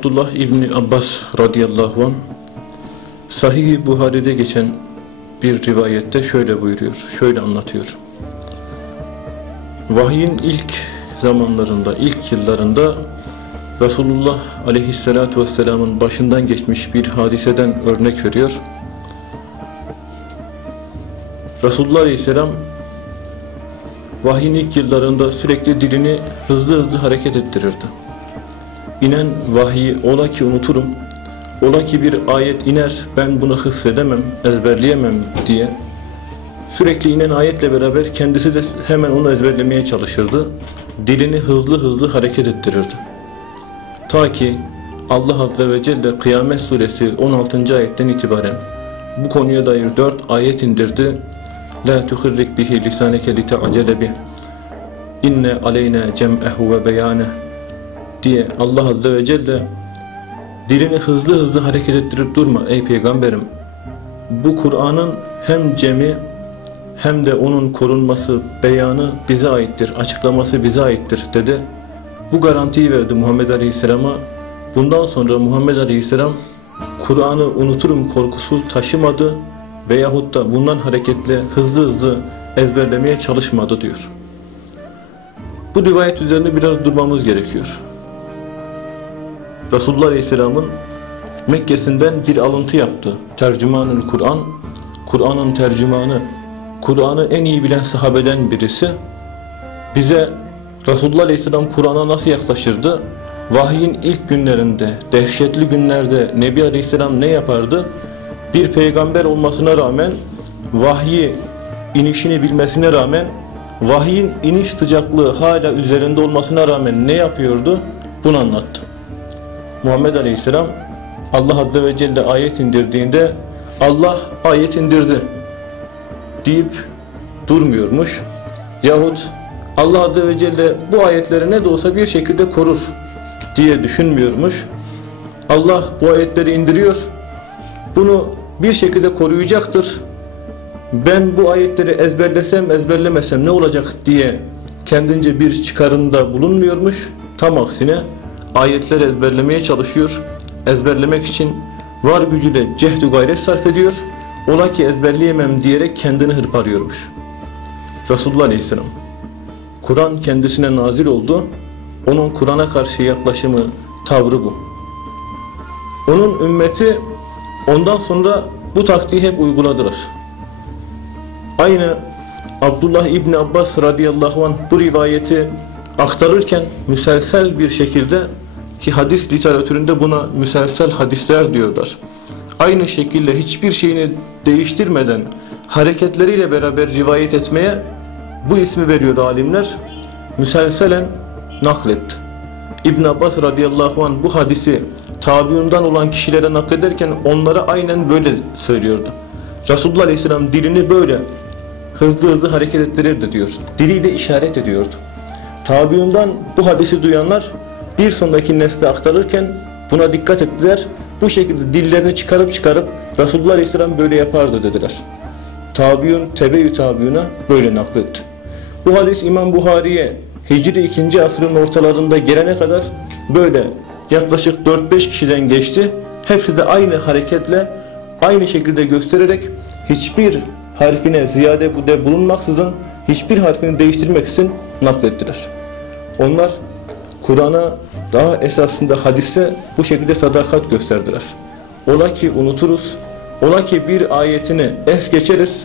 Abdullah İbni Abbas radıyallahu anh Sahih-i Buhari'de geçen bir rivayette şöyle buyuruyor, şöyle anlatıyor. Vahyin ilk zamanlarında, ilk yıllarında Resulullah aleyhissalatu vesselamın başından geçmiş bir hadiseden örnek veriyor. Resulullah aleyhisselam vahyin ilk yıllarında sürekli dilini hızlı hızlı hareket ettirirdi. İnen vahyi ola ki unuturum, ola ki bir ayet iner ben bunu hıfzedemem, ezberleyemem diye sürekli inen ayetle beraber kendisi de hemen onu ezberlemeye çalışırdı. Dilini hızlı hızlı hareket ettirirdi. Ta ki Allah Azze ve Celle Kıyamet Suresi 16. ayetten itibaren bu konuya dair 4 ayet indirdi. La tuhirrik bihi lisaneke li ta'cele bih. İnne aleyna cem'ehu ve beyane diye Allah Azze ve Celle dilini hızlı hızlı hareket ettirip durma ey peygamberim. Bu Kur'an'ın hem cemi hem de onun korunması, beyanı bize aittir, açıklaması bize aittir dedi. Bu garantiyi verdi Muhammed Aleyhisselam'a. Bundan sonra Muhammed Aleyhisselam Kur'an'ı unuturum korkusu taşımadı veyahut da bundan hareketle hızlı hızlı ezberlemeye çalışmadı diyor. Bu rivayet üzerine biraz durmamız gerekiyor. Resulullah Aleyhisselam'ın Mekke'sinden bir alıntı yaptı. Tercümanül Kur'an, Kur'an'ın tercümanı, Kur'an'ı en iyi bilen sahabeden birisi bize Resulullah Aleyhisselam Kur'an'a nasıl yaklaşırdı? Vahyin ilk günlerinde, dehşetli günlerde Nebi Aleyhisselam ne yapardı? Bir peygamber olmasına rağmen vahyi inişini bilmesine rağmen vahyin iniş sıcaklığı hala üzerinde olmasına rağmen ne yapıyordu? Bunu anlattı. Muhammed Aleyhisselam Allah Azze ve Celle ayet indirdiğinde Allah ayet indirdi deyip durmuyormuş. Yahut Allah Azze ve Celle bu ayetleri ne de olsa bir şekilde korur diye düşünmüyormuş. Allah bu ayetleri indiriyor. Bunu bir şekilde koruyacaktır. Ben bu ayetleri ezberlesem ezberlemesem ne olacak diye kendince bir çıkarımda bulunmuyormuş. Tam aksine ayetleri ezberlemeye çalışıyor. Ezberlemek için var gücüyle cehdü gayret sarf ediyor. Ola ki ezberleyemem diyerek kendini hırparıyormuş. Resulullah Aleyhisselam Kur'an kendisine nazil oldu. Onun Kur'an'a karşı yaklaşımı, tavrı bu. Onun ümmeti ondan sonra bu taktiği hep uyguladılar. Aynı Abdullah İbni Abbas radıyallahu anh bu rivayeti aktarırken müselsel bir şekilde ki hadis literatüründe buna müselsel hadisler diyorlar. Aynı şekilde hiçbir şeyini değiştirmeden hareketleriyle beraber rivayet etmeye bu ismi veriyor alimler. Müselselen nakletti. İbn Abbas radıyallahu anh bu hadisi tabiundan olan kişilere naklederken onlara aynen böyle söylüyordu. Resulullah aleyhisselam dilini böyle hızlı hızlı hareket ettirirdi diyor. Diliyle işaret ediyordu. Tabiundan bu hadisi duyanlar bir sonraki nesle aktarırken buna dikkat ettiler. Bu şekilde dillerini çıkarıp çıkarıp Resulullah aleyhisselam böyle yapardı dediler. Tabiun, tebeyyü tabiuna böyle nakletti. Bu hadis İmam Buhari'ye Hicri 2. asrın ortalarında gelene kadar böyle yaklaşık 4-5 kişiden geçti. Hepsi de aynı hareketle, aynı şekilde göstererek hiçbir harfine ziyade bu de bulunmaksızın hiçbir harfini değiştirmeksizin naklettiler. Onlar Kur'an'a daha esasında hadise bu şekilde sadakat gösterdiler. Ola ki unuturuz, ola ki bir ayetini es geçeriz,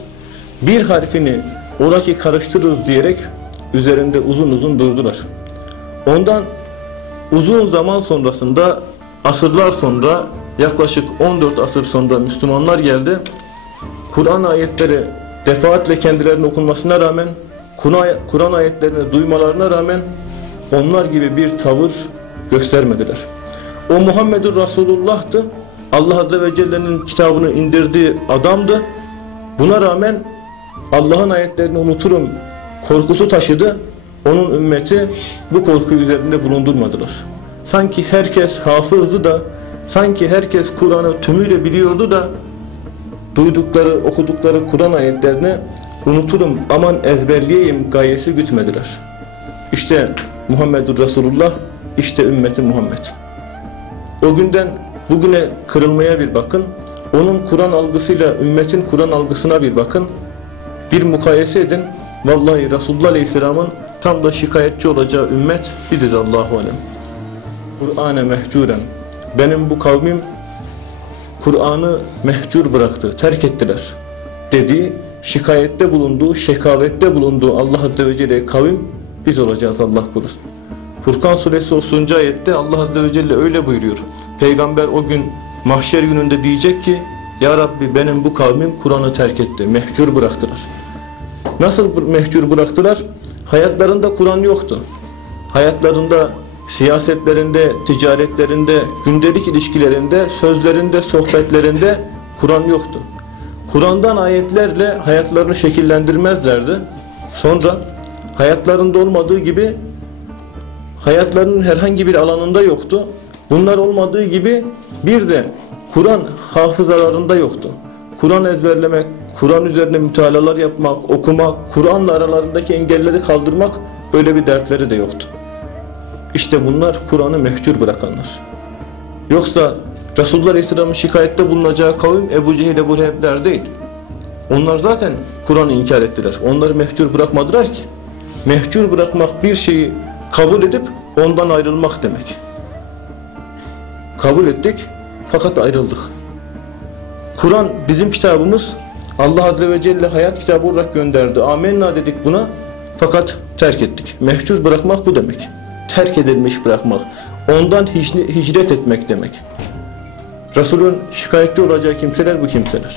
bir harfini ola ki karıştırırız diyerek üzerinde uzun uzun durdular. Ondan uzun zaman sonrasında asırlar sonra yaklaşık 14 asır sonra Müslümanlar geldi. Kur'an ayetleri defaatle kendilerine okunmasına rağmen Kur'an ayetlerini duymalarına rağmen onlar gibi bir tavır göstermediler. O Muhammedur Resulullah'tı. Allah Azze ve Celle'nin kitabını indirdiği adamdı. Buna rağmen Allah'ın ayetlerini unuturum korkusu taşıdı. Onun ümmeti bu korku üzerinde bulundurmadılar. Sanki herkes hafızdı da, sanki herkes Kur'an'ı tümüyle biliyordu da, duydukları, okudukları Kur'an ayetlerini unuturum, aman ezberleyeyim gayesi gütmediler. İşte Muhammedur Resulullah, işte ümmeti Muhammed. O günden bugüne kırılmaya bir bakın. Onun Kur'an algısıyla ümmetin Kur'an algısına bir bakın. Bir mukayese edin. Vallahi Resulullah Aleyhisselam'ın tam da şikayetçi olacağı ümmet biziz Allahu Alem. Kur'ane mehcuren. Benim bu kavmim Kur'an'ı mehcur bıraktı, terk ettiler dediği, şikayette bulunduğu, şekavette bulunduğu Allah Azze ve Celle kavim biz olacağız Allah korusun. Furkan suresi 30. ayette Allah Azze ve Celle öyle buyuruyor. Peygamber o gün mahşer gününde diyecek ki Ya Rabbi benim bu kavmim Kur'an'ı terk etti, mehcur bıraktılar. Nasıl mehcur bıraktılar? Hayatlarında Kur'an yoktu. Hayatlarında, siyasetlerinde, ticaretlerinde, gündelik ilişkilerinde, sözlerinde, sohbetlerinde Kur'an yoktu. Kur'an'dan ayetlerle hayatlarını şekillendirmezlerdi. Sonra hayatlarında olmadığı gibi hayatlarının herhangi bir alanında yoktu. Bunlar olmadığı gibi bir de Kur'an hafızalarında yoktu. Kur'an ezberlemek, Kur'an üzerine mütalalar yapmak, okumak, Kur'an'la aralarındaki engelleri kaldırmak böyle bir dertleri de yoktu. İşte bunlar Kur'an'ı mehcur bırakanlar. Yoksa Resulullah Aleyhisselam'ın şikayette bulunacağı kavim Ebu Cehil, Ebu Leheb'ler değil. Onlar zaten Kur'an'ı inkar ettiler. Onları mehcur bırakmadılar ki. Mehcur bırakmak bir şeyi kabul edip ondan ayrılmak demek. Kabul ettik fakat ayrıldık. Kur'an bizim kitabımız. Allah Azze ve Celle hayat kitabı olarak gönderdi. Amenna dedik buna fakat terk ettik. Mehcur bırakmak bu demek. Terk edilmiş bırakmak. Ondan hicret etmek demek. Resulün şikayetçi olacağı kimseler bu kimseler.